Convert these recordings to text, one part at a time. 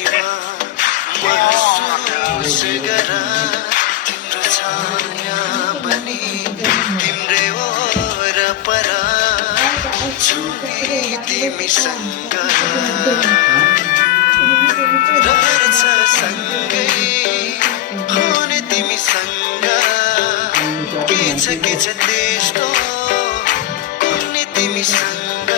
आँखीमा महसुस गरा तिम्रो छाया बनी तिम्रै वरपरा छुनी तिमीसँग रहन्छ सँगै हुने तिमीसँग के छ त्यस्तो कुनै तिमीसँग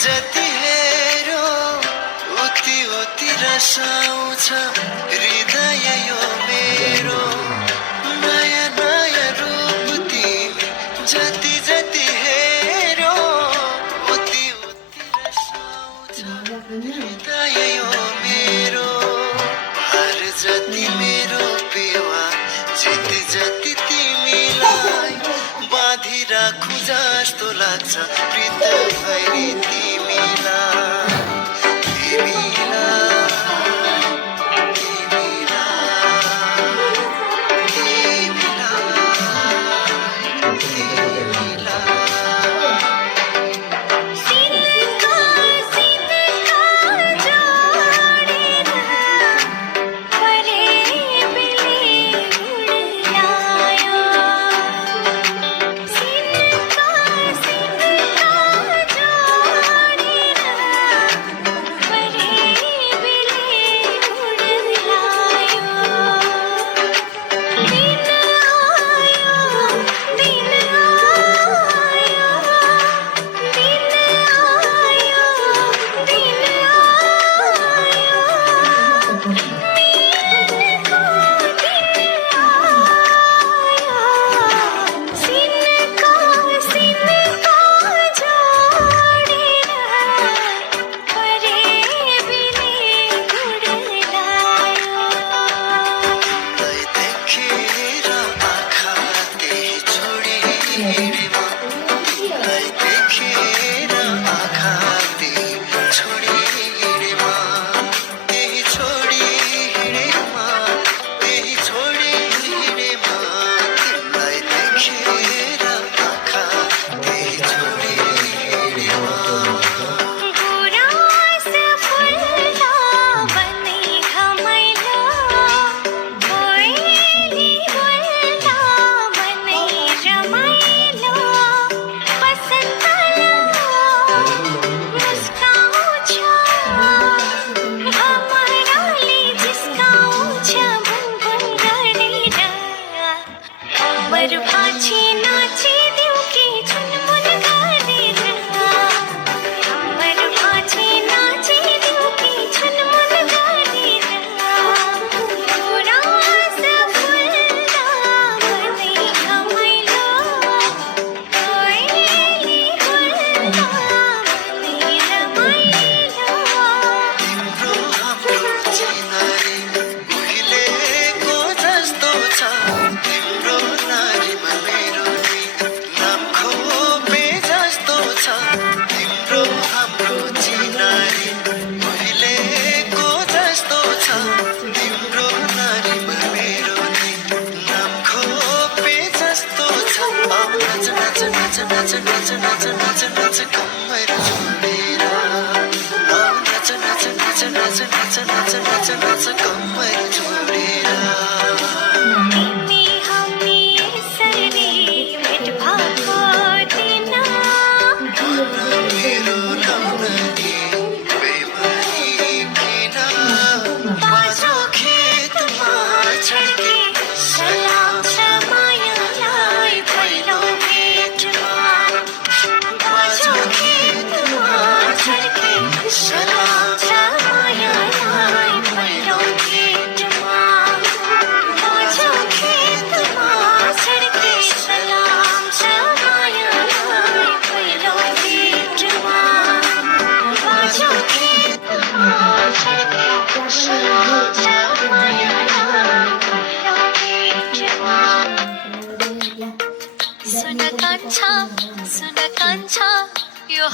जति हेरो उति उति रसाउँछ हृदय यो मेरो नयाँ नयाँ रूप तिमी जति जति हेरो उति उति रसाउँछ हृदय यो मेरो हर जति मेरो पेवा जति जति तिमीलाई बाँधिराखु जस्तो लाग्छ प्रीत भैरी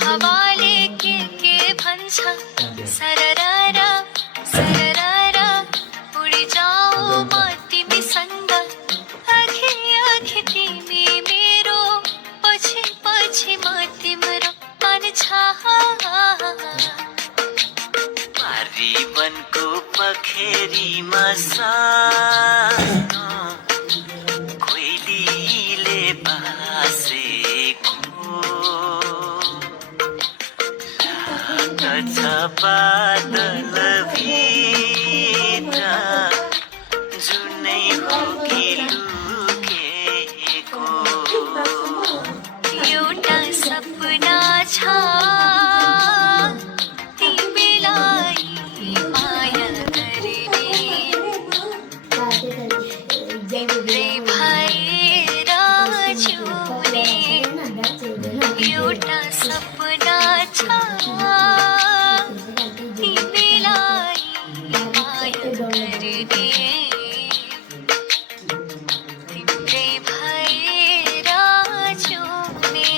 हावाले के भन्छ सररारा सररारा उडी जाऊ म तिमीसँग आँखी आँखी तिमी मेरो पछि पछि म तिम्रो रिबनको पखेरीमा सानो कोइलीले बासेको लाग्छ बादलभित्र जुनै हो कि लुकेको एउटा सपना छ एउटा सपना छ तिमीलाई माया गर्ने तिम्रै भएर जिउने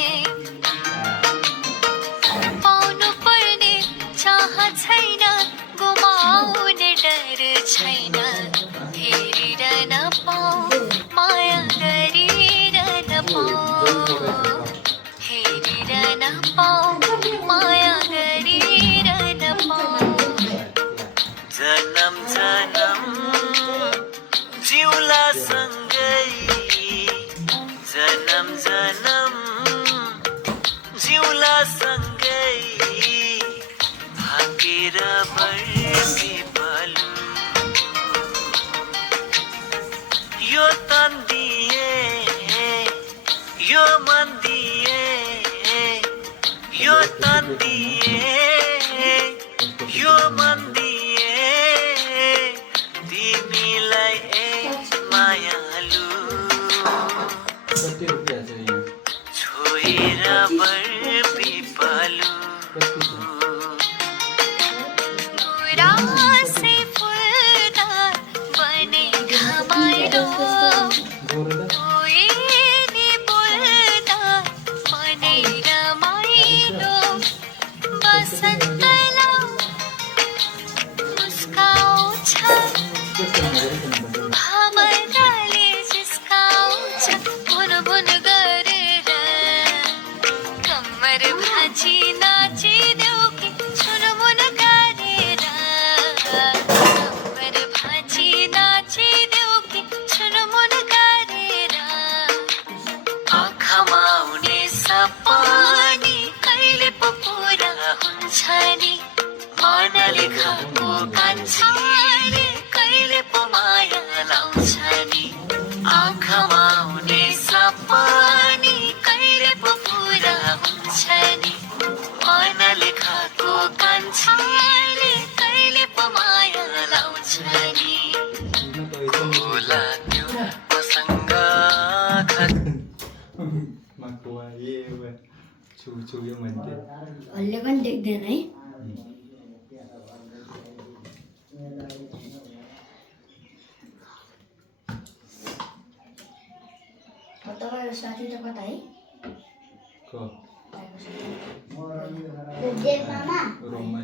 पाउनु पर्ने चाह छैन गुमाउने डर छैन हेरिरहन पाऊ माया गरिरहन पाऊ हेरिरहन पाऊ माया गरिरहन पाऊ जन्म जन्म जिउला सँगै जन्म जन्म जिउला सँगै भागेर बर्के बलु यो तन दिए यो मन दिए यो तन दिए यो मन दिए तिमीलाई मायालु छोएर बर्पी पालु गुराँसै फुल्दा बने घमाइलो भमराले जिस्काउँछ बुन बुन गरेर कम्मर भाँची नाचिदेऊ कि छुनमुन गरेर कम्मर भाँची नाचिदेऊ कि छुनमुन गरेर आँखामा आउने सपनी कहिले पो पुरा हुन्छ नि मनले खाएको कान्छीले कहिले पो माया लाउँछ नि आँखामा आउने सपनी कहिले पो पुरा हुन्छ नि मनले खाएको कान्छीले कहिले पो माया लाउँछ नि होला त्यो मसँग अहिले पनि देख्दैन है तपाईको साथी त कता है को देव मामा रुममा